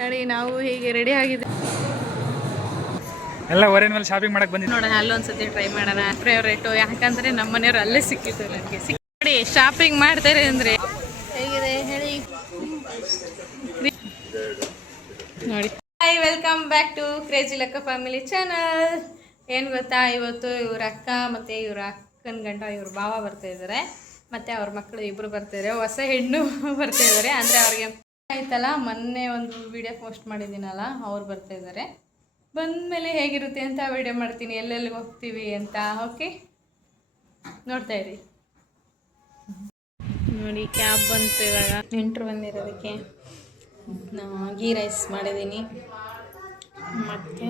ನೋಡಿ ನಾವು ಹೀಗೆ ರೆಡಿ ಆಗಿದ್ವಿ. ಎಲ್ಲ ಹೊರನ ಮೇಲೆ ಶಾಪಿಂಗ್ ಮಾಡಕ್ ಬಂದಿದ್ವಿ. ನೋಡೋಣ ಅಲ್ಲೊಂದ್ಸತಿ ಟ್ರೈ ಮಾಡೋಣ. ಫೇವ್ರೇಟು ಯಾಕಂದ್ರೆ ನಮ್ಮ ಮನೆಯವರು ಅಲ್ಲೇ ಸಿಕ್ಕಿತ್ತು ನನಗೆ. ನೋಡಿ ಶಾಪಿಂಗ್ ಮಾಡ್ತಾರೆ ಅಂದ್ರೆ ಹೇಗಿದೆ ಹೇಳಿ ನೋಡಿ. Hi, welcome back to Crazy Lakka Family Channel. ಏನು ಗೊತ್ತಾ, ಇವತ್ತು ಇವ್ರ ಅಕ್ಕ ಮತ್ತು ಇವ್ರ ಅಕ್ಕನ ಗಂಡ ಇವ್ರ ಭಾವ ಬರ್ತಾ ಇದ್ದಾರೆ, ಮತ್ತು ಅವ್ರ ಮಕ್ಕಳು ಇಬ್ಬರು ಬರ್ತಿದ್ದಾರೆ, ಹೊಸ ಹೆಣ್ಣು ಬರ್ತಾ ಇದ್ದಾರೆ. ಅಂದರೆ ಅವ್ರಿಗೆ ಆಯ್ತಲ್ಲ, ಮೊನ್ನೆ ಒಂದು ವಿಡಿಯೋ ಪೋಸ್ಟ್ ಮಾಡಿದ್ದೀನಲ್ಲ, ಅವ್ರು ಬರ್ತಾ ಇದ್ದಾರೆ. ಬಂದಮೇಲೆ ಹೇಗಿರುತ್ತೆ ಅಂತ ವಿಡಿಯೋ ಮಾಡ್ತೀನಿ, ಎಲ್ಲೆಲ್ಲಿಗೆ ಹೋಗ್ತೀವಿ ಅಂತ. ಓಕೆ, ನೋಡ್ತಾ ಇರಿ. ನೋಡಿ ಕ್ಯಾಬ್ ಬಂತು ಇವಾಗ. ನೆಂಟರು ಬಂದಿರೋದಕ್ಕೆ ಗೀ ರೈಸ್ ಮಾಡಿದ್ದೀನಿ ಮತ್ತು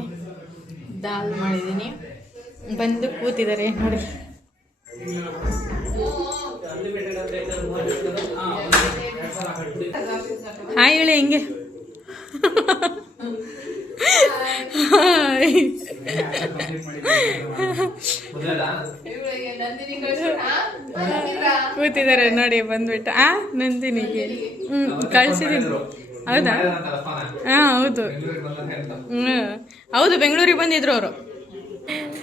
ದಾಲ್ ಮಾಡಿದ್ದೀನಿ. ಬಂದು ಕೂತಿದ್ದಾರೆ ನೋಡಿ. ಹಾಯ್ ಹೇಳಿ ಹೆಂಗೆ. ಕೂತಿದ್ದಾರೆ ನೋಡಿ. ಬಂದ್ಬಿಟ್ಟು ನಂದಿನಿಗೆ ಕಳ್ಸಿದ್ದೀನಿ. ಹೌದಾ? ಹೌದು ಹೌದು, ಬೆಂಗಳೂರಿಗೆ ಬಂದಿದ್ರು ಅವರು.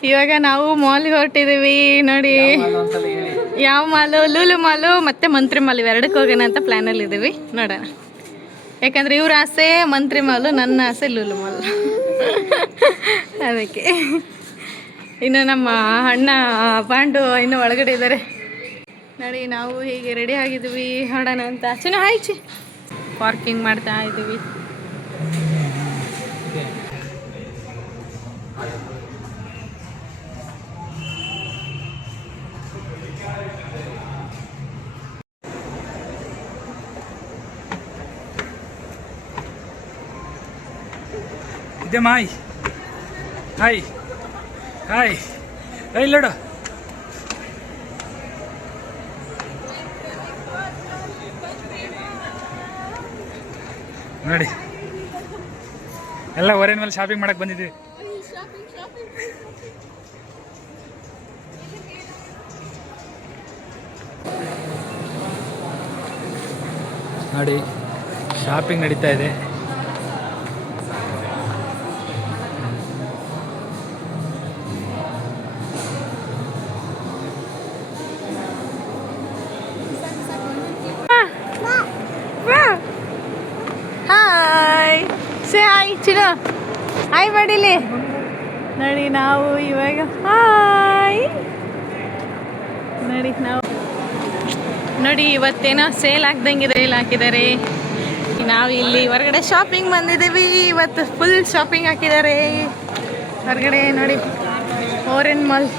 ಇವಾಗ ನಾವು ಮಾಲ್ಗೆ ಹೊರಟಿದ್ದೀವಿ ನೋಡಿ. ಯಾವ ಮಾಲು? ಲೂಲು ಮಾಲು ಮತ್ತು ಮಂತ್ರಿ ಮಾಲ್, ಇವೆರಡಕ್ಕೆ ಹೋಗೋಣ ಅಂತ ಪ್ಲ್ಯಾನಲ್ಲಿ ಇದ್ದೀವಿ. ನೋಡೋಣ. ಯಾಕಂದರೆ ಇವ್ರ ಆಸೆ ಮಂತ್ರಿ ಮಾಲು, ನನ್ನ ಆಸೆ ಲೂಲು ಮಾಲ್. ಅದಕ್ಕೆ ಇನ್ನು ನಮ್ಮ ಅಣ್ಣ ಪಾಂಡು ಇನ್ನೂ ಒಳಗಡೆ ಇದ್ದಾರೆ ನೋಡಿ. ನಾವು ಹೀಗೆ ರೆಡಿ ಆಗಿದ್ದೀವಿ, ಹೊರಡೋಣ ಅಂತ. ಚೆನ್ನಾಗಿ ಆಯ್ತು. ಪಾರ್ಕಿಂಗ್ ಮಾಡ್ತಾ ಇದ್ದೀವಿ. ಹಾಯ್ ಹಾಯ್ ಹಾಯ್ ಇಲ್ಲೋಡು. ನೋಡಿ ಎಲ್ಲ ಹೊರನ ಮೇಲೆ ಶಾಪಿಂಗ್ ಮಾಡಕ್ ಬಂದಿದ್ವಿ. ನೋಡಿ ಶಾಪಿಂಗ್ ನಡೀತಾ ಇದೆ. ಹಾಯ್ ಚಿನ್ನು, ಹಾಯ್ ಮಾಡಿಲಿ ನೋಡಿ. ನಾವು ಇವಾಗ ಹಾಯ್ ನೋಡಿ. ನಾವು ನೋಡಿ ಇವತ್ತೇನೋ ಸೇಲ್ ಹಾಕಿದ್ದಾರೆ. ನಾವು ಇಲ್ಲಿ ಹೊರಗಡೆ ಶಾಪಿಂಗ್ ಬಂದಿದ್ದೀವಿ. ಇವತ್ತು ಫುಲ್ ಶಾಪಿಂಗ್ ಹಾಕಿದ್ದಾರೆ ಹೊರಗಡೆ ನೋಡಿ. ಓರೆನ್ ಮಾಲ್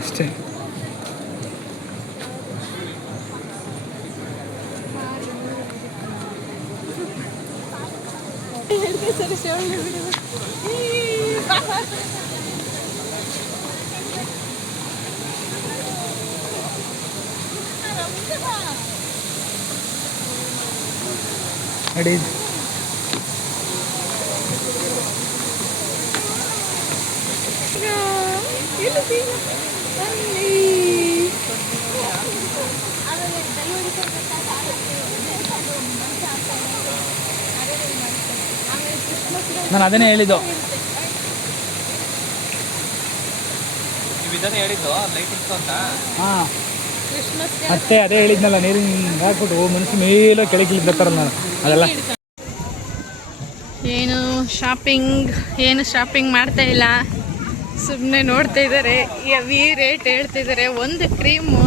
ಅಷ್ಟೇ. ನೋಡಿ ನಾನು ಅದನ್ನೇ ಹೇಳಿದ್ದು. ಹಾಂ, ಮತ್ತೆ ಅದೇ ಹೇಳಿದ್ನಲ್ಲ, ನೀರಿನ ಹಾಕ್ಬಿಟ್ಟು ಮನಸ್ಸು ಮೇಲೋ ಕೆಳಗೆ ಬರ್ತಾರಲ್ಲ ನಾನು ಅದೆಲ್ಲ. ಏನು ಶಾಪಿಂಗ್ ಮಾಡ್ತಾ ಇಲ್ಲ, ಸುಮ್ಮನೆ ನೋಡ್ತಾ ಇದ್ದಾರೆ. ಹೆವಿ ರೇಟ್ ಹೇಳ್ತಿದ್ದಾರೆ. ಒಂದು ಕ್ರೀಮು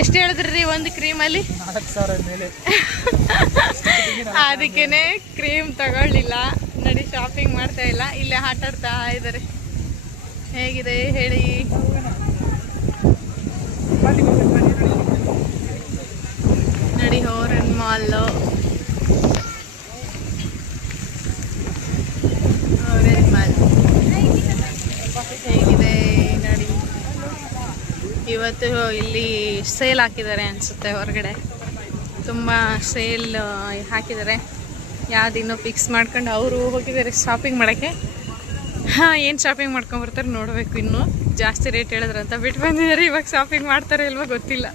ಎಷ್ಟು ಹೇಳಿದ್ರಿ? ಒಂದು ಕ್ರೀಮಲ್ಲಿ 4,000 ಮೇಲೆ. ಅದಕ್ಕೇನೆ ಕ್ರೀಮ್ ತಗೊಳ್ಳಿಲ್ಲ ನೋಡಿ. ಶಾಪಿಂಗ್ ಮಾಡ್ತಾ ಇಲ್ಲ, ಇಲ್ಲೇ ಆಟ ಆಡ್ತಾ ಇದ್ದಾರೆ. ಹೇಗಿದೆ ಹೇಳಿ. ನೋಡಿ ಓರೆನ್ ಮಾಲು. ಓರೆನ್ ಮಾಲ್ ಹೇಗಿದೆ ನೋಡಿ. ಇವತ್ತು ಇಲ್ಲಿ ಸೇಲ್ ಹಾಕಿದ್ದಾರೆ ಅನಿಸುತ್ತೆ ಹೊರಗಡೆ. ತುಂಬ ಸೇಲ್ ಹಾಕಿದ್ದಾರೆ. ಯಾವುದಿನ್ನೂ ಫಿಕ್ಸ್ ಮಾಡ್ಕೊಂಡು ಅವರು ಹೋಗಿದ್ದಾರೆ ಶಾಪಿಂಗ್ ಮಾಡೋಕ್ಕೆ. ಏನು ಶಾಪಿಂಗ್ ಮಾಡ್ಕೊಂಬರ್ತಾರೆ ನೋಡಬೇಕು ಇನ್ನು. ಜಾಸ್ತಿ ರೇಟ್ ಹೇಳಿದ್ರಂತ ಬಿಟ್ಟು ಬಂದಿದ್ದಾರೆ. ಇವಾಗ ಶಾಪಿಂಗ್ ಮಾಡ್ತಾರೆ ಇಲ್ವಾ ಗೊತ್ತಿಲ್ಲ.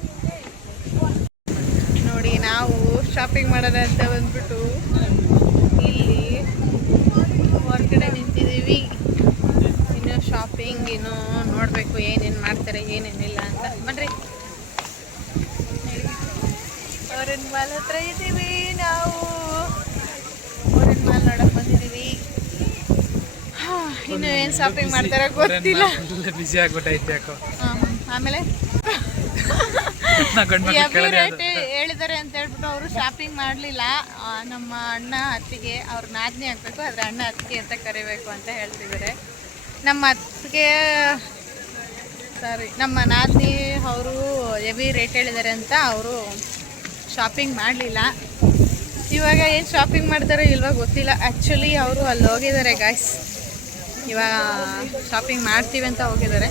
ನೋಡಿ ನಾವು ಶಾಪಿಂಗ್ ಮಾಡೋಣ ಅಂತ ಬಂದ್ಬಿಟ್ಟು ಇಲ್ಲಿ ಹೊರಗಡೆ ನಿಂತಿದ್ದೀವಿ. ಇನ್ನು ಶಾಪಿಂಗ್ ಇನ್ನು ನೋಡಬೇಕು ಏನೇನು ಮಾಡ್ತಾರೆ ಏನೇನಿಲ್ಲ ಅಂತ. ಬನ್ರಿ, ಓರೆನ್ ಮಾಲ್ ಹತ್ರ ಇದ್ದೀವಿ ನಾವು. ಓರೆನ್ ಮಾಲ್ ನೋಡಕ್ ಬಂದಿದ್ದೀವಿ. ಇನ್ನು ಏನು ಶಾಪಿಂಗ್ ಮಾಡ್ತಾರ ಗೊತ್ತಿಲ್ಲ. ಬಿಸಿ ಆಗ್ಬಿಟ್ಟೈತೆ ಯಾಕೋ. ಆಮೇಲೆ ರೇಟ್ ಹೇಳಿದ್ದಾರೆ ಅಂತ ಹೇಳ್ಬಿಟ್ಟು ಅವರು ಶಾಪಿಂಗ್ ಮಾಡಲಿಲ್ಲ. ನಮ್ಮ ಅಣ್ಣ ಅತ್ತಿಗೆ ಅವ್ರ ನಾದ್ನಿ ಹಾಕ್ಬೇಕು, ಆದರೆ ಅಣ್ಣ ಅತ್ತಿಗೆ ಅಂತ ಕರಿಬೇಕು ಅಂತ ಹೇಳ್ತಿದ್ದಾರೆ. ನಮ್ಮ ಅತ್ತಿಗೆ ನಮ್ಮ ನಾದ್ನಿ ಅವರು ಹೆವಿ ರೇಟ್ ಹೇಳಿದ್ದಾರೆ ಅಂತ ಅವರು ಶಾಪಿಂಗ್ ಮಾಡಲಿಲ್ಲ. ಇವಾಗ ಏನು ಶಾಪಿಂಗ್ ಮಾಡ್ತಾರೋ ಇಲ್ವಾ ಗೊತ್ತಿಲ್ಲ. ಆ್ಯಕ್ಚುಲಿ ಅವರು ಅಲ್ಲಿ ಹೋಗಿದ್ದಾರೆ ಗಾಯ್ಸ್. ಇವಾಗ ಶಾಪಿಂಗ್ ಮಾಡ್ತೀವಿ ಅಂತ ಹೋಗಿದ್ದಾರೆ.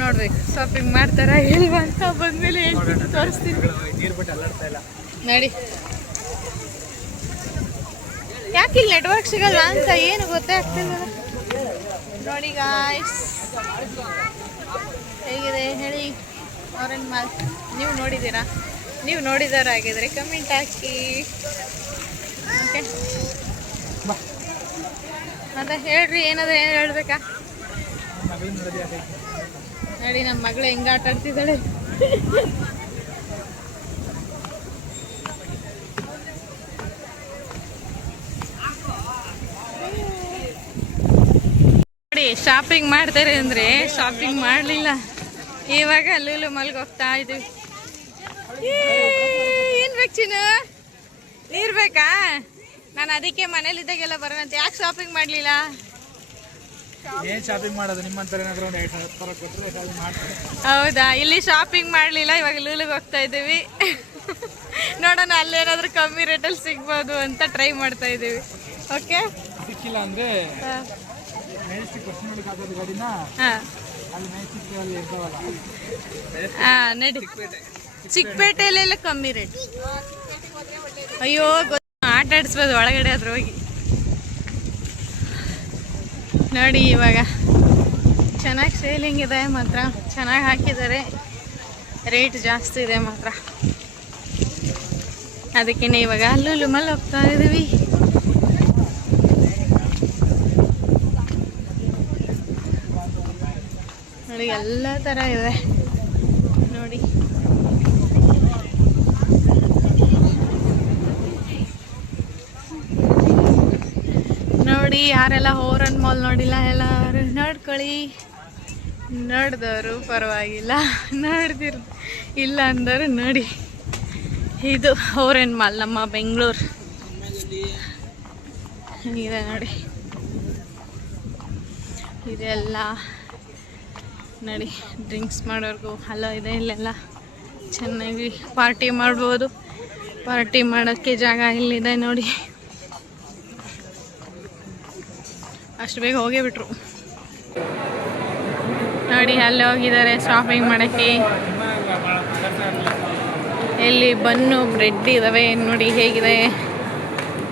ನೋಡ್ಬೇಕು ಶಾಪಿಂಗ್ ಮಾಡ್ತಾರಾ ಇಲ್ವಾ ಅಂತ ಬಂದಮೇಲೆ ತೋರಿಸ್ತೀನಿ ನೋಡಿ. ಯಾಕೆ ಇಲ್ಲಿ ನೆಟ್ವರ್ಕ್ ಸಿಗಲ್ಲ ಅಂತ ಏನು ಗೊತ್ತೇ ಆಗ್ತಿಲ್ಲ ನೋಡಿ ಗಾಯ್ಸ್. ಹೇಗಿದೆ ಹೇಳಿ ಓರೆನ್ ಮಾಲ್? ನೀವು ನೋಡಿದ್ದೀರಾ? ನೀವು ನೋಡಿದಾರಾಗಿದ್ರೆ ಕಮೆಂಟ್ ಹಾಕಿ. ಓಕೆ, ಮತ್ತೆ ಹೇಳ್ರಿ, ಏನಾದರೂ ಏನು ಹೇಳ್ಬೇಕಾ? ನೋಡಿ ನಮ್ಮ ಮಗಳು ಹೆಂಗೆ ಆಟ ಆಡ್ತಿದ್ದಾಳೆ. ನೋಡಿ ಶಾಪಿಂಗ್ ಮಾಡ್ತಾರೆ ಅಂದರೆ ಶಾಪಿಂಗ್ ಮಾಡಲಿಲ್ಲ. ಇವಾಗ ಲೂಲು ಮಾಲ್ಗೆ ಹೋಗ್ತಾ ಇದ್ದೀವಿ. ಏನು ಬೇಕು ಚಿನ್ನು? ನೀರು ಬೇಕಾ? ನಾನು ಅದಕ್ಕೆ ಮನೇಲಿದ್ದಾಗೆಲ್ಲ ಬರೋಣ ಅಂತ. ಯಾಕೆ ಶಾಪಿಂಗ್ ಮಾಡಲಿಲ್ಲ? ಏನ್ ಶಾಪಿಂಗ್ ಮಾಡೋದು ನಿಮ್ಮಂತರ ಏನಾದ್ರು ಒಂದು 5,000 ಕೊಟ್ಟರೆ ಶಾಪಿಂಗ್ ಮಾಡ್ತಾರೆ. ಹೌದಾ? ಇಲ್ಲಿ ಶಾಪಿಂಗ್ ಮಾಡಲಿಲ್ಲ, ಇವಾಗ ಲೂಲಿಗೆ ಹೋಗ್ತಾ ಇದ್ದೀವಿ. ನೋಡೋಣ ಅಲ್ಲೇನಾದ್ರೂ ಕಮ್ಮಿ ರೇಟಲ್ಲಿ ಸಿಗ್ಬೋದು ಅಂತ ಟ್ರೈ ಮಾಡ್ತಾ ಇದ್ದೀವಿ. ಓಕೆ, ಸಿಕ್ಕಿಲ್ಲ ಅಂದ್ರೆ ಮೆಜೆಸ್ಟಿಕ್ ಪರ್ಸನಲ್ ಹಾಕೋದು ಗಾಡಿನ ಅಲ್ಲಿ ಮೆಜೆಸ್ಟಿಕ್ ಅಲ್ಲಿ ಇರ್ತಾವಲ್ಲ. ನಡಿ, ಚಿಕ್ಕಪೇಟೆಯಲ್ಲೆಲ್ಲ ಕಮ್ಮಿ ರೇಟ್. ಅಯ್ಯೋ ಆಟ ಆಡಿಸ್ಬೋದು ಒಳಗಡೆ ಆದ್ರೂ ಹೋಗಿ. ನೋಡಿ ಇವಾಗ ಚೆನ್ನಾಗಿ ಸೇಲಿಂಗ್ ಇದೆ ಮಾತ್ರ, ಚೆನ್ನಾಗಿ ಹಾಕಿದ್ದಾರೆ. ರೇಟ್ ಜಾಸ್ತಿ ಇದೆ ಮಾತ್ರ. ಅದಕ್ಕೆ ಇವಾಗ ಲೂಲು ಮಾಲ್ ಹೋಗ್ತಾ ಇದ್ದೀವಿ. ನೋಡಿ ಎಲ್ಲ ಥರ ಇದೆ ನೋಡಿ. ನೋಡಿ ಯಾರೆಲ್ಲ ಓರೆನ್ ಮಾಲ್ ನೋಡಿಲ್ಲ ಎಲ್ಲರೂ ನೋಡ್ಕೊಳ್ಳಿ. ನೋಡಿದವರು ಪರವಾಗಿಲ್ಲ, ಇಲ್ಲ ಅಂದವರು ನೋಡಿ. ಇದು ಓರೆನ್ ಮಾಲ್ ನಮ್ಮ ಬೆಂಗಳೂರು ಇದೆ ನೋಡಿ. ಇದೆಲ್ಲ ನೋಡಿ ಡ್ರಿಂಕ್ಸ್ ಮಾಡೋರ್ಗೂ ಹಲೋ ಇದೆ. ಇಲ್ಲೆಲ್ಲ ಚೆನ್ನಾಗಿ ಪಾರ್ಟಿ ಮಾಡ್ಬೋದು. ಪಾರ್ಟಿ ಮಾಡೋಕ್ಕೆ ಜಾಗ ಇಲ್ಲಿದೆ ನೋಡಿ. ಅಷ್ಟು ಬೇಗ ಹೋಗೇ ಬಿಟ್ರು ನೋಡಿ. ಅಲ್ಲಿ ಹೋಗಿದ್ದಾರೆ ಶಾಪಿಂಗ್ ಮಾಡೋಕ್ಕೆ. ಇಲ್ಲಿ ಬನ್ನು ಬ್ರೆಡ್ ಇದ್ದಾವೆ ನೋಡಿ ಹೇಗಿದೆ.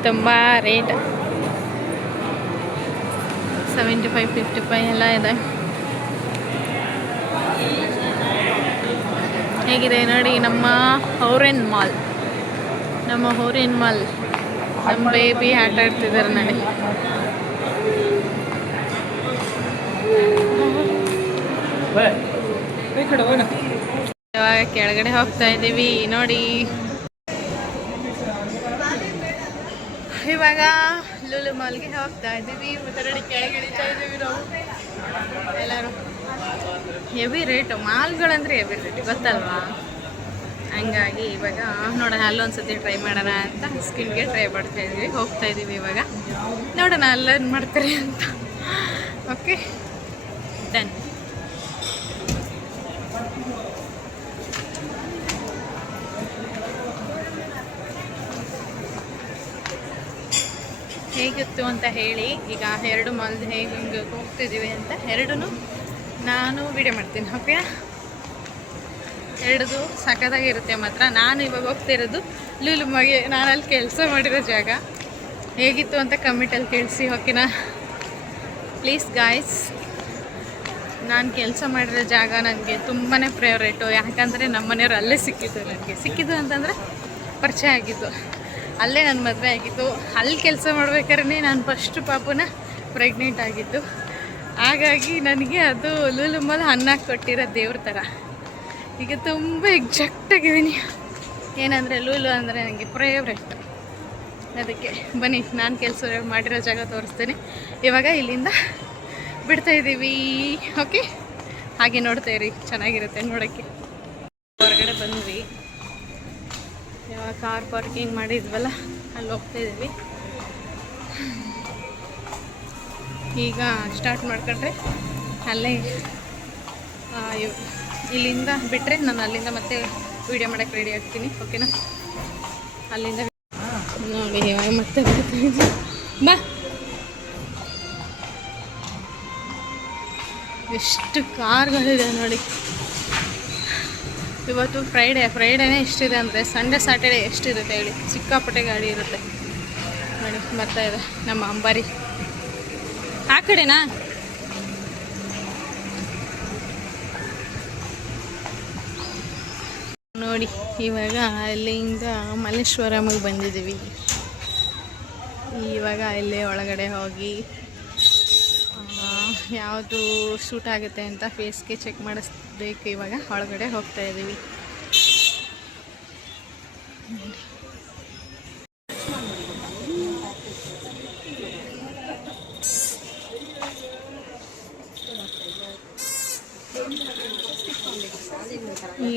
ತುಂಬ ರೇಟ್ 75, 55 ಎಲ್ಲ ಇದೆ. ಹೇಗಿದೆ ನೋಡಿ ನಮ್ಮ ಓರೆನ್ ಮಾಲ್. ನಮ್ಮ ಬೇಬಿ ಆಟ ಆಡ್ತಿದ್ದಾರೆ ನೋಡಿ. ಇವಾಗ ಕೆಳಗಡೆ ಹೋಗ್ತಾ ಇದ್ದೀವಿ ನೋಡಿ. ಇವಾಗ ಲೂಲು ಮಾಲ್ಗೆ ಹೋಗ್ತಾ ಇದ್ದೀವಿ. ಮತ್ತೆ ಕೆಳಗೆ ಇಳಿತಾ ಇದ್ದೀವಿ ನಾವು ಎಲ್ಲರೂ. ಹೆವಿ ರೇಟು ಮಾಲ್ಗಳಂದ್ರೆ ಹೆವಿ ರೇಟ್ ಗೊತ್ತಲ್ವಾ? ಹಂಗಾಗಿ ಇವಾಗ ನೋಡೋಣ ಅಲ್ಲೊಂದ್ಸತಿ ಟ್ರೈ ಮಾಡೋಣ ಅಂತ ಸ್ಕಿನ್ಗೆ ಟ್ರೈ ಮಾಡ್ತಾ ಇದ್ದೀವಿ. ಹೋಗ್ತಾ ಇದ್ದೀವಿ ಇವಾಗ, ನೋಡೋಣ ಅಲ್ಲೇನು ಮಾಡ್ತಾರೆ ಅಂತ. Okay, done. ಹೇಗಿತ್ತು ಅಂತ ಹೇಳಿ. ಈಗ ಎರಡು ಮಾಲ್ ಹೇಗೆ ಹಿಂಗೆ ಹೋಗ್ತಿದ್ದೀವಿ ಅಂತ ಎರಡೂ ನಾನು ವಿಡಿಯೋ ಮಾಡ್ತೀನಿ. ಓಕೆ, ಎರಡದು ಸಖತ್ತಾಗಿರುತ್ತೆ ಮಾತ್ರ. ನಾನು ಇವಾಗ ಹೋಗ್ತಿರೋದು ಲೂಲು ಮಾಲ್ಗೆ. ನಾನು ಅಲ್ಲಿ ಕೆಲಸ ಮಾಡಿರೋ ಜಾಗ. ಹೇಗಿತ್ತು ಅಂತ ಕಮೆಂಟಲ್ಲಿ ತಿಳಿಸಿ. ಓಕೆನಾ? ಪ್ಲೀಸ್ ಗಾಯ್ಸ್, ನಾನು ಕೆಲಸ ಮಾಡಿರೋ ಜಾಗ ನನಗೆ ತುಂಬಾ ಫೇವ್ರೇಟು. ಯಾಕಂದರೆ ನಮ್ಮ ಮನೆಯವರು ಅಲ್ಲೇ ಸಿಕ್ಕಿದ್ದು. ನನಗೆ ಸಿಕ್ಕಿದ್ದು ಅಂತಂದರೆ ಪರಿಚಯ ಆಗಿದ್ದು ಅಲ್ಲೇ, ನನ್ನ ಮದುವೆ ಆಗಿದ್ದು ಅಲ್ಲಿ. ಕೆಲಸ ಮಾಡ್ಬೇಕಾದ್ರೆ ನಾನು ಫಸ್ಟ್ ಪಾಪುನ ಪ್ರೆಗ್ನೆಂಟ್ ಆಗಿದ್ದು. ಹಾಗಾಗಿ ನನಗೆ ಅದು ಲೂಲು ಮಾಲ್ ಅನ್ನ ಕೊಟ್ಟಿರೋ ದೇವ್ರ ಥರ. ಈಗ ತುಂಬ ಎಕ್ಸಾಕ್ಟಾಗಿದ್ದೀನಿ. ಏನಂದರೆ ಲೂಲು ಅಂದರೆ ನನಗೆ ಫೇವ್ರೇಟ್. ಅದಕ್ಕೆ ಬನ್ನಿ ನಾನು ಕೆಲಸ ಮಾಡಿರೋ ಜಾಗ ತೋರಿಸ್ತೀನಿ. ಇವಾಗ ಇಲ್ಲಿಂದ ಬಿಡ್ತಾಯಿದ್ದೀವಿ. ಓಕೆ, ಹಾಗೆ ನೋಡ್ತಾ ಇರಿ, ಚೆನ್ನಾಗಿರುತ್ತೆ ನೋಡೋಕ್ಕೆ. ಹೊರಗಡೆ ಬಂದ್ವಿ. ಇವಾಗ ಕಾರ್ ಪಾರ್ಕಿಂಗ್ ಮಾಡಿದ್ವಲ್ಲ ಅಲ್ಲಿ ಹೋಗ್ತಾಯಿದ್ದೀವಿ. ಈಗ ಸ್ಟಾರ್ಟ್ ಮಾಡ್ಕೊಂಡ್ರೆ ಅಲ್ಲೇ ಇಲ್ಲಿಂದ ಬಿಟ್ಟರೆ ನಾನು ಅಲ್ಲಿಂದ ಮತ್ತೆ ವೀಡಿಯೋ ಮಾಡೋಕ್ಕೆ ರೆಡಿ ಆಗ್ತೀನಿ. ಓಕೆನಾ? ಅಲ್ಲಿಂದ ನೋಡಿ ಇವಾಗ ಮತ್ತೆ ಬಾ. ಎಷ್ಟು ಕಾರ್ಗಳಿದೆ ನೋಡಿ. ಇವತ್ತು ಫ್ರೈಡೇನೇ ಎಷ್ಟಿದೆ ಅಂದರೆ ಸಂಡೇ ಸ್ಯಾಟರ್ಡೇ ಎಷ್ಟಿರುತ್ತೆ ಹೇಳಿ, ಸಿಕ್ಕಾಪಟ್ಟೆ ಗಾಡಿ ಇರುತ್ತೆ ನೋಡಿ. ಬರ್ತಾ ಇದೆ ನಮ್ಮ ಅಂಬಾರಿ. ಆ ಕಡೆನಾ? ನೋಡಿ ಇವಾಗ ಅಲ್ಲಿಂದ ಮಲ್ಲೇಶ್ವರಮಿಗೆ ಬಂದಿದ್ದೀವಿ. ಇವಾಗ ಇಲ್ಲೇ ಒಳಗಡೆ ಹೋಗಿ ಯಾವುದು ಸೂಟ್ ಆಗುತ್ತೆ ಅಂತ ಫೇಸ್ಗೆ ಚೆಕ್ ಮಾಡಿಸ್ಬೇಕು. ಇವಾಗ ಒಳಗಡೆ ಹೋಗ್ತಾ ಇದ್ದೀವಿ.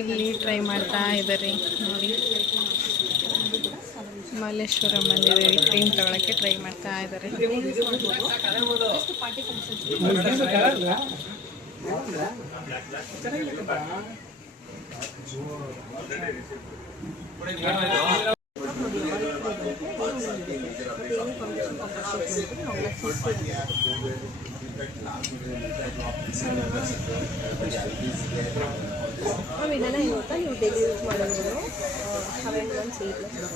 ಇಲ್ಲಿ ಟ್ರೈ ಮಾಡ್ತಾ ಇದ್ದಾರೆ ನೋಡಿ. ಮಲ್ಲೇಶ್ವರಂ ಬಂದಿದ್ದೀವಿ, ಕ್ರೀಮ್ ತಗೊಳಕ್ಕೆ ಟ್ರೈ ಮಾಡ್ತಾ ಇದ್ದಾರೆ. ಇದೆಲ್ಲ ಏನು ಗೊತ್ತಾ, ನೀವು ಡೈಲಿ ಯೂಸ್ ಮಾಡೋದು 7 months 8 months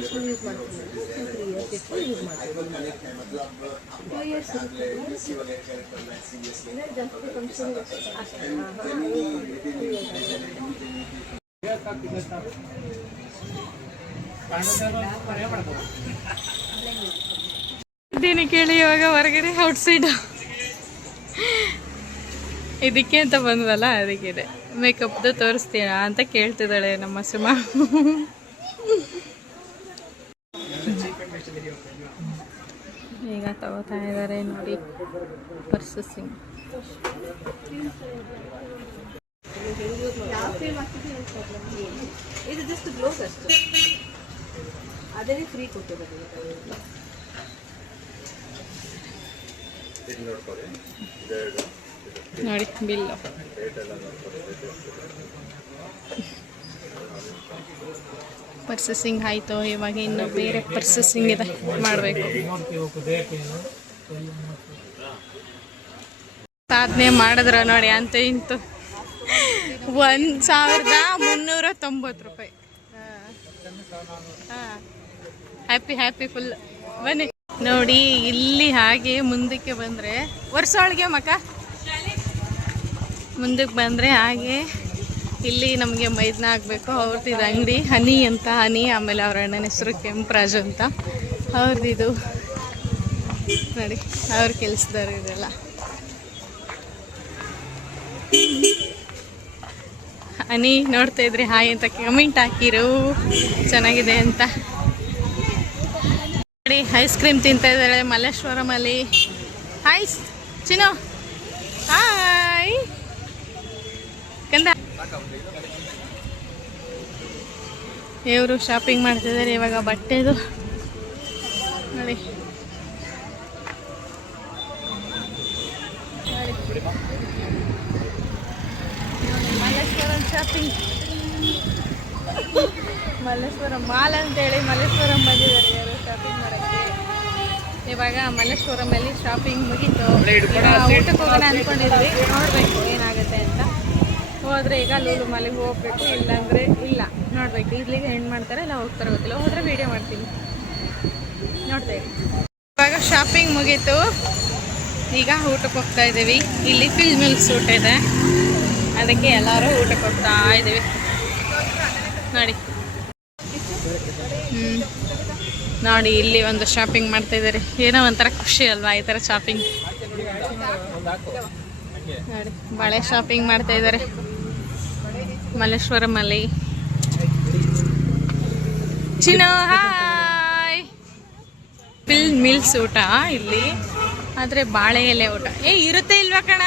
ಇಷ್ಟು ಯೂಸ್ ಮಾಡ್ತೀನಿ. 3 years ಇಟ್ಟು ಯೂಸ್ ಮಾಡ್ತೀವಿ. 2 years ಜಾಸ್ತಿ ಫಂಕ್ಷನ್ ಅಷ್ಟೇ. ಇದೇನು ಕೇಳಿ ಇವಾಗ ಹೊರಗಡೆ ಔಟ್ಸೈಡ್ ಇದಕ್ಕೆ ಅಂತ ಬಂದ್ವಲ್ಲ, ಅದಕ್ಕಿದೆ. ಮೇಕಪ್ದು ತೋರಿಸ್ತೀರಾ ಅಂತ ಕೇಳ್ತಿದ್ದಾಳೆ ನಮ್ಮ ಸುಮಾ. ಈಗ ತಗೋತಾ ಇದ್ದಾರೆ ನೋಡಿ ಪರ್ಸಸಿಂಗ್. ಇದು ಜಸ್ಟ್ ಗ್ಲೋಸ್ ಅಷ್ಟೇ, ಅದೇ ಫ್ರೀ ಕೊಟ್ಟಿರೋದು. ನೋಡಿ ಬಿಲ್ಲು. ಪರ್ಸಸಿಂಗ್ ಆಯಿತು. ಇವಾಗ ಇನ್ನು ಬೇರೆ ಪರ್ಸಸಿಂಗ್ ಇದೆ, ಮಾಡಬೇಕು. ಸಾಧನೆ ಮಾಡಿದ್ರ ನೋಡಿ ಅಂತೂ ಇಂತೂ 1390 ರೂಪಾಯಿ. ಹಾಂ, ಹ್ಯಾಪಿ ಫುಲ್. ಬನ್ನಿ ನೋಡಿ ಇಲ್ಲಿ ಹಾಗೆ ಮುಂದಕ್ಕೆ ಬಂದರೆ ವರ್ಷೊಳಗೆ ಮಕ್ಕ ಮುಂದಕ್ಕೆ ಬಂದರೆ ಹಾಗೆ ಇಲ್ಲಿ ನಮಗೆ ಮೈದನ ಆಗಬೇಕು. ಅವ್ರದ್ದು ಇದು ಅಂಗಡಿ ಹನಿ ಅಂತ, ಹನಿ. ಆಮೇಲೆ ಅವ್ರ ಅಣ್ಣನ ಹೆಸರು ಕೆಂಪರಾಜು ಅಂತ. ಅವ್ರದ್ದು ನೋಡಿ, ಅವ್ರ ಕೆಲಸದವ್ರು ಇದೆಲ್ಲ. ಹನಿ ನೋಡ್ತಾ ಇದ್ರಿ ಹಾಯ್ ಅಂತ ಕಮೆಂಟ್ ಹಾಕಿರು, ಚೆನ್ನಾಗಿದೆ ಅಂತ. ನೋಡಿ ಐಸ್ ಕ್ರೀಮ್ ತಿಂತಾ ಇದ್ದಾರೆ ಮಲ್ಲೇಶ್ವರಮಲ್ಲಿ. ಹಾಯ್ ಚಿನ್ನು, ಹಾಯ್ ಕಂದ. ಇವರು ಶಾಪಿಂಗ್ ಮಾಡ್ತಿದ್ದಾರೆ ಇವಾಗ ಬಟ್ಟೆದು ನೋಡಿ. ಮಲ್ಲೇಶ್ವರಂ ಶಾಪಿಂಗ್, ಮಲ್ಲೇಶ್ವರಂ ಮಾಲ್ ಅಂತೇಳಿ ಮಲ್ಲೇಶ್ವರಂ ಬಂದಿದ್ದಾರೆ ಇವರು ಶಾಪಿಂಗ್ ಮಾಡೋಕ್ಕೆ. ಇವಾಗ ಮಲ್ಲೇಶ್ವರಮಲ್ಲಿ ಶಾಪಿಂಗ್ ಮುಗೀತು. ಊಟಕ್ಕೆ ಹೋಗೋಣ ಅಂದ್ಕೊಂಡಿದ್ವಿ, ನೋಡಬೇಕು ಏನಾಗುತ್ತೆ ಅಂತ. ಹೋದರೆ ಈಗ ಲೂಲು ಮಾಲಿಗೆ ಹೋಗ್ಬೇಕು, ಇಲ್ಲಾಂದರೆ ಇಲ್ಲ, ನೋಡಬೇಕು. ಇಲ್ಲಿಗೆ ಹೆಣ್ಣು ಮಾಡ್ತಾರೆ ಇಲ್ಲ ಹೋಗ್ತಾರೆ ಗೊತ್ತಿಲ್ಲ. ಹೋದರೆ ವೀಡಿಯೋ ಮಾಡ್ತೀನಿ, ನೋಡ್ತಾ ಇರಿ. ಇವಾಗ ಶಾಪಿಂಗ್ ಮುಗೀತು. ಈಗ ಊಟಕ್ಕೆ ಹೋಗ್ತಾ ಇದ್ದೀವಿ. ಇಲ್ಲಿ ಫಿಲ್ ಮಿಲ್ಕ್ಸ್ ಊಟ ಇದೆ, ಅದಕ್ಕೆ ಎಲ್ಲರೂ ಊಟಕ್ಕೆ ಹೋಗ್ತಾ ಇದ್ದೀವಿ ನೋಡಿ. ನೋಡಿ ಇಲ್ಲಿ ಒಂದು ಶಾಪಿಂಗ್ ಮಾಡ್ತಾ ಇದ್ದಾರೆ. ಏನೋ ಒಂಥರ ಖುಷಿ ಅಲ್ವಾ ಈ ಥರ ಶಾಪಿಂಗ್ ನೋಡಿ. ಬಳೆ ಶಾಪಿಂಗ್ ಮಾಡ್ತಾ ಇದ್ದಾರೆ ಮಲ್ಲೇಶ್ವರಮಲ್ಲಿ. ಚಿನ್ನೋ ಹಾಯ್. ಫಿಲ್ ಮಿಲ್ಸ್ ಊಟ ಇಲ್ಲಿ, ಆದರೆ ಬಾಳೆ ಎಲೆ ಊಟ ಇರುತ್ತೆ ಇಲ್ವಾ ಕಣ?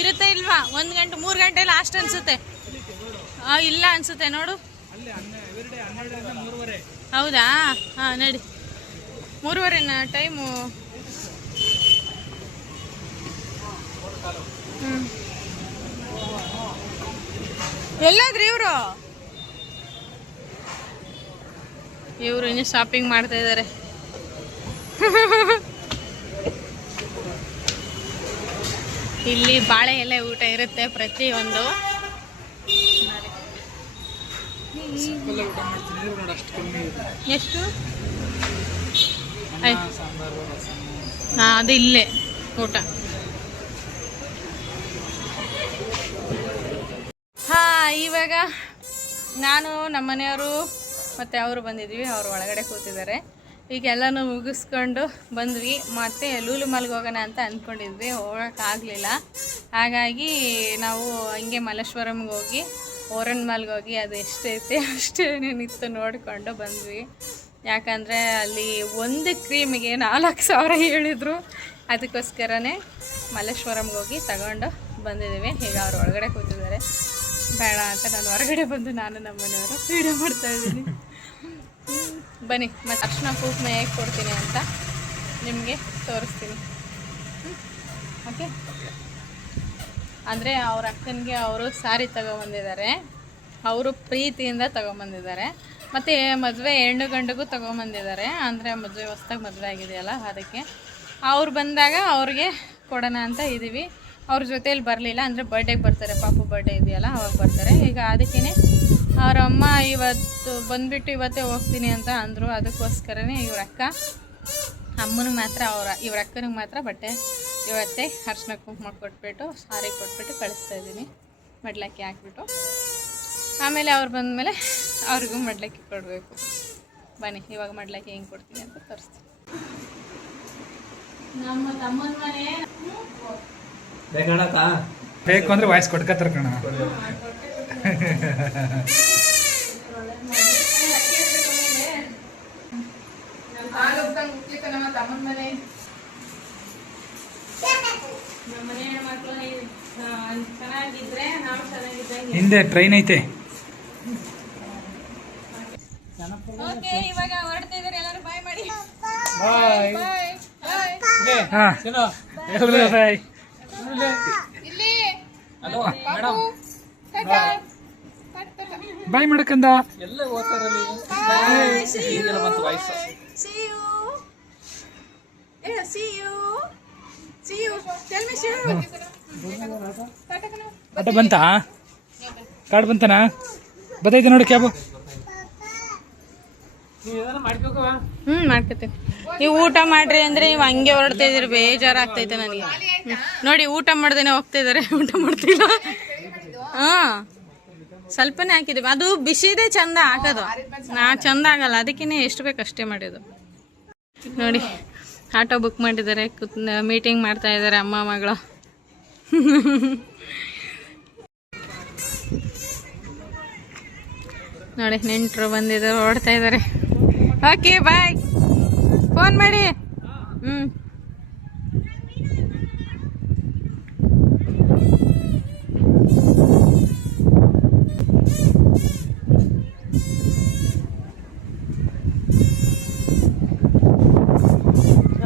ಇರುತ್ತೆ ಇಲ್ವಾ? 1 ಗಂಟೆ 3 ಗಂಟೆ ಲಾಸ್ಟ್ ಅನ್ಸುತ್ತೆ. ಇಲ್ಲ ಅನ್ಸುತ್ತೆ ನೋಡು. ಹೌದಾ? ಹಾಂ ನಡಿ. 3:15 ಟೈಮು. ಎಲ್ಲಾದ್ರಿ ಇವರು ಇನ್ನು ಶಾಪಿಂಗ್ ಮಾಡ್ತಾ ಇದ್ದಾರೆ. ಇಲ್ಲಿ ಬಾಳೆ ಎಲೆ ಊಟ ಇರುತ್ತೆ ಪ್ರತಿಯೊಂದು. ಎಷ್ಟು? ಹಾಂ ಅದು ಇಲ್ಲೇ ಊಟ. ಹಾಂ ಇವಾಗ ನಾನು ನಮ್ಮನೆಯವರು ಮತ್ತು ಅವರು ಬಂದಿದ್ವಿ. ಅವರು ಒಳಗಡೆ ಕೂತಿದ್ದಾರೆ. ಈಗ ಎಲ್ಲನೂ ಮುಗಿಸ್ಕೊಂಡು ಬಂದ್ವಿ. ಮತ್ತು ಲೂಲು ಮಾಲ್ಗೆ ಹೋಗೋಣ ಅಂತ ಅಂದ್ಕೊಂಡಿದ್ವಿ, ಹೋಗೋಕ್ಕಾಗಲಿಲ್ಲ. ಹಾಗಾಗಿ ನಾವು ಹಂಗೆ ಮಲ್ಲೇಶ್ವರಂಗೆ ಹೋಗಿ ಓರನ್ ಮಾಲ್ಗೆ ಹೋಗಿ ಅದು ಎಷ್ಟೈತೆ ಅಷ್ಟೇನೇನಿತ್ತು ನೋಡಿಕೊಂಡು ಬಂದ್ವಿ. ಯಾಕಂದರೆ ಅಲ್ಲಿ ಒಂದು ಕ್ರೀಮಿಗೆ 4,000 ಹೇಳಿದರು. ಅದಕ್ಕೋಸ್ಕರನೇ ಮಲ್ಲೇಶ್ವರಂಗೆ ಹೋಗಿ ತಗೊಂಡು ಬಂದಿದ್ದೀವಿ. ಈಗ ಅವ್ರು ಒಳಗಡೆ ಕೂತಿದ್ದಾರೆ. ಬೇಡ ಅಂತ ನಾನು ಹೊರಗಡೆ ಬಂದು ನಾನು ನಮ್ಮ ಮನೆಯವರು ವೀಡಿಯೋ ಮಾಡ್ತಾಯಿದ್ದೀನಿ. ಬನ್ನಿ ಮತ್ತು ಅರ್ಶಿನ ಕುಂಕುಮ ಹೇಗೆ ಕೊಡ್ತೀನಿ ಅಂತ ನಿಮಗೆ ತೋರಿಸ್ತೀನಿ. ಓಕೆ. ಅಂದರೆ ಅವ್ರ ಅಕ್ಕನಿಗೆ ಅವರು ಸ್ಯಾರಿ ತಗೊಬಂದಿದ್ದಾರೆ. ಅವರು ಪ್ರೀತಿಯಿಂದ ತಗೊಬಂದಿದ್ದಾರೆ. ಮತ್ತು ಮದುವೆ ಹೆಣ್ಣು ಗಂಡಿಗೂ ತಗೊಬಂದಿದ್ದಾರೆ. ಅಂದರೆ ಮದುವೆ ಹೊಸ್ದಾಗಿ ಮದುವೆ ಆಗಿದೆಯಲ್ಲ, ಅದಕ್ಕೆ ಅವ್ರು ಬಂದಾಗ ಅವ್ರಿಗೆ ಕೊಡೋಣ ಅಂತ ಇದ್ದೀವಿ. ಅವ್ರ ಜೊತೇಲಿ ಬರಲಿಲ್ಲ, ಅಂದರೆ ಬರ್ಡೇಗೆ ಬರ್ತಾರೆ, ಪಾಪು ಬರ್ಡೇ ಇದೆಯಲ್ಲ ಅವಾಗ ಬರ್ತಾರೆ. ಈಗ ಅದಕ್ಕೇ ಅವ್ರ ಅಮ್ಮ ಇವತ್ತು ಬಂದುಬಿಟ್ಟು ಇವತ್ತೇ ಹೋಗ್ತೀನಿ ಅಂತ ಅಂದರು. ಅದಕ್ಕೋಸ್ಕರನೇ ಇವ್ರ ಅಕ್ಕ ಅಮ್ಮನ ಮಾತ್ರ ಇವ್ರ ಅಕ್ಕನಿಗೆ ಮಾತ್ರ ಬಟ್ಟೆ ಇವತ್ತೇ ಅರ್ಶಿನ ಕುಂಕುಮ ಕೊಟ್ಬಿಟ್ಟು ಸಾರಿ ಕೊಟ್ಬಿಟ್ಟು ಕಳಿಸ್ತಾ ಇದ್ದೀನಿ, ಮಡ್ಲಕ್ಕಿ ಹಾಕ್ಬಿಟ್ಟು. ಆಮೇಲೆ ಅವ್ರು ಬಂದಮೇಲೆ ಅವ್ರಿಗೂ ಮಡ್ಲಕ್ಕಿ ಕೊಡಬೇಕು. ಬನ್ನಿ ಇವಾಗ ಮಡ್ಲಕ್ಕಿ ಹೆಂಗೆ ಕೊಡ್ತೀನಿ ಅಂತ ತೋರಿಸ್ತೀನಿ. ನಮ್ಮ ತಮ್ಮನ ಮನೆ ಬೇಕು ಅಂದರೆ ವಾಯ್ಸ್ ಕೊಡ್ಕತ್ತಾರ ಕಣ. ನಮ್ಮ ತಮ್ಮನ ಮನೆ, ನಮ್ಮನೆ ಮಕ್ಕಳು ಚೆನ್ನಾಗಿದ್ರೆ ನಾವು ಚೆನ್ನಾಗಿದ್ದಂಗೆ. ಹಿಂದೆ ಟ್ರೈನ್ ಐತೆ. ಓಕೆ ಇವಾಗ ಹೊರಡ್ತಾ ಇದ್ದಾರೆ. ಎಲ್ಲರೂ ಬಾಯ್ ಮಾಡಿ. ಬಾಯ್ ಬಾಯ್ ಬಾಯ್. ಇಲ್ಲಿ ಬಾಯ್ ಮಾಡಕಂದ. ಆಟ ಬಂತಾ? ಕಾರ್ಡ್ ಬಂತನಾ? ಬತ್ತೈತೆ ನೋಡಿ ಕ್ಯಾಬು. ಮಾಡ್ಕೊತೀನಿ. ನೀವು ಊಟ ಮಾಡ್ರಿ ಅಂದ್ರೆ ನೀವು ಹಂಗೆ ಹೊರಡ್ತಾ ಇದ್ದೀರಿ, ಬೇಜಾರಾಗ್ತೈತೆ ನನಗೆ. ನೋಡಿ ಊಟ ಮಾಡ್ದೇನೆ ಹೋಗ್ತಾ ಇದಾರೆ, ಊಟ ಮಾಡ್ತಿಲ್ಲ. ಸ್ವಲ್ಪನೇ ಹಾಕಿದ್ದೀವಿ, ಅದು ಬಿಸಿದೇ ಚಂದ ಹಾಕೋದು, ಚಂದ ಆಗಲ್ಲ, ಅದಕ್ಕೇ ಎಷ್ಟು ಬೇಕು ಅಷ್ಟೇ ಮಾಡೋದು. ನೋಡಿ ಆಟೋ ಬುಕ್ ಮಾಡಿದ್ದಾರೆ, ಮೀಟಿಂಗ್ ಮಾಡ್ತಾ ಇದ್ದಾರೆ ಅಮ್ಮ ಮಗಳು. ನೋಡಿ ನೆಂಟರು ಬಂದಿದ್ದಾರೆ, ಓಡ್ತಾ ಇದ್ದಾರೆ. ಓಕೆ ಬಾಯ್, ಫೋನ್ ಮಾಡಿ.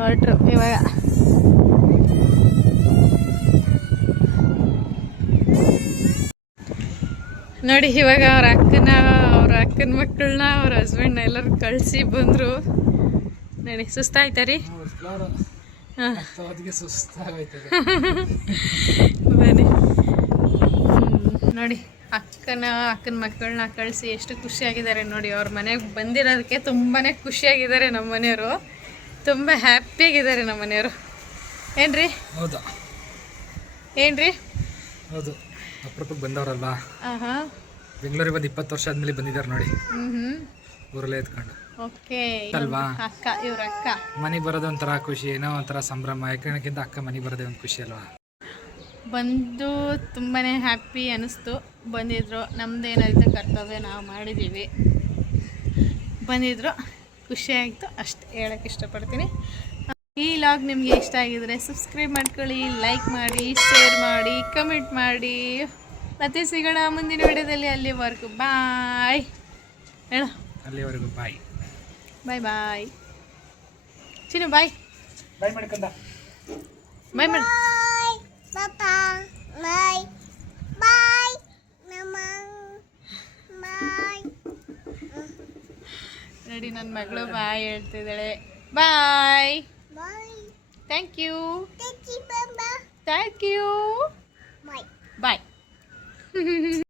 ಹೊರಟ್ರು ಇವಾಗ. ನೋಡಿ ಇವಾಗ ಅವ್ರ ಅಕ್ಕನ ಮಕ್ಕಳನ್ನ ಅವ್ರ ಹಸ್ಬೆಂಡ್ನ ಎಲ್ಲರೂ ಕಳಿಸಿ ಬಂದರು. ನೋಡಿ ಸುಸ್ತಾಯ್ತಾ ರೀ? ಬನ್ನಿ. ನೋಡಿ ಅಕ್ಕನ ಮಕ್ಕಳನ್ನ ಕಳಿಸಿ ಎಷ್ಟು ಖುಷಿಯಾಗಿದ್ದಾರೆ ನೋಡಿ. ಅವ್ರ ಮನೆಗೆ ಬಂದಿರೋದಕ್ಕೆ ತುಂಬಾ ಖುಷಿಯಾಗಿದ್ದಾರೆ ನಮ್ಮ ಮನೆಯವರು, ತುಂಬ ಹ್ಯಾಪಿಯಾಗಿದ್ದಾರೆ ನಮ್ಮ ಮನೆಯವರು. ಏನ್ರಿ ಹೌದು ಏನ್ರಿ ಹೌದು ಅಪರೂಪಕ್ಕೆ ಬಂದವರಲ್ವಾ ಹಾಂ ಬೆಂಗಳೂರಿಗೆ ಬಂದು 20 ವರ್ಷ ಆದ್ಮೇಲೆ ಬಂದಿದ್ದಾರೆ ನೋಡಿ ಹ್ಞೂ ಊರಲ್ಲೇ ಎತ್ಕೊಂಡು ಓಕೆ ಅಲ್ವಾ ಅಕ್ಕ ಇವ್ರ ಅಕ್ಕ ಮನೆಗೆ ಬರೋದು ಒಂಥರ ಖುಷಿ ಏನೋ ಒಂಥರ ಸಂಭ್ರಮ ಯಾಕಂದ್ರೆ ಅಕ್ಕ ಮನೆಗೆ ಬರೋದೇ ಒಂದು ಖುಷಿ ಅಲ್ವಾ ಬಂದು ತುಂಬಾ ಹ್ಯಾಪಿ ಅನ್ನಿಸ್ತು ಬಂದಿದ್ರು ನಮ್ಮದೇನಾಯ್ತು ಕರ್ತವ್ಯ ನಾವು ಮಾಡಿದ್ದೀವಿ ಬಂದಿದ್ರು ಖುಷಿ ಆಯಿತು ಅಷ್ಟು ಹೇಳೋಕ್ಕೆ ಇಷ್ಟಪಡ್ತೀನಿ ಈ ಲಾಗ್ ನಿಮಗೆ ಇಷ್ಟ ಆಗಿದರೆ ಸಬ್ಸ್ಕ್ರೈಬ್ ಮಾಡ್ಕೊಳ್ಳಿ ಲೈಕ್ ಮಾಡಿ ಶೇರ್ ಮಾಡಿ ಕಮೆಂಟ್ ಮಾಡಿ ಮತ್ತೆ ಸಿಗೋಣ ಮುಂದಿನ ವಿಡಿಯೋದಲ್ಲಿ ಅಲ್ಲಿವರೆಗೂ ಬಾಯ್ ಹೇಳ ಅಲ್ಲಿವರೆಗೂ ಬಾಯ್ ಬಾಯ್ ಬಾಯ್ ಚಿನ್ನು ಬಾಯ್ ಬಾಯ್ ಮಾಡ್ಕೊಂಡ ಬಾಯ್ ಮಾಡಿ ನೋಡಿ ನನ್ನ ಮಗಳು ಬಾಯ್ ಹೇಳ್ತಿದ್ದಾಳೆ bye thank you thank you bye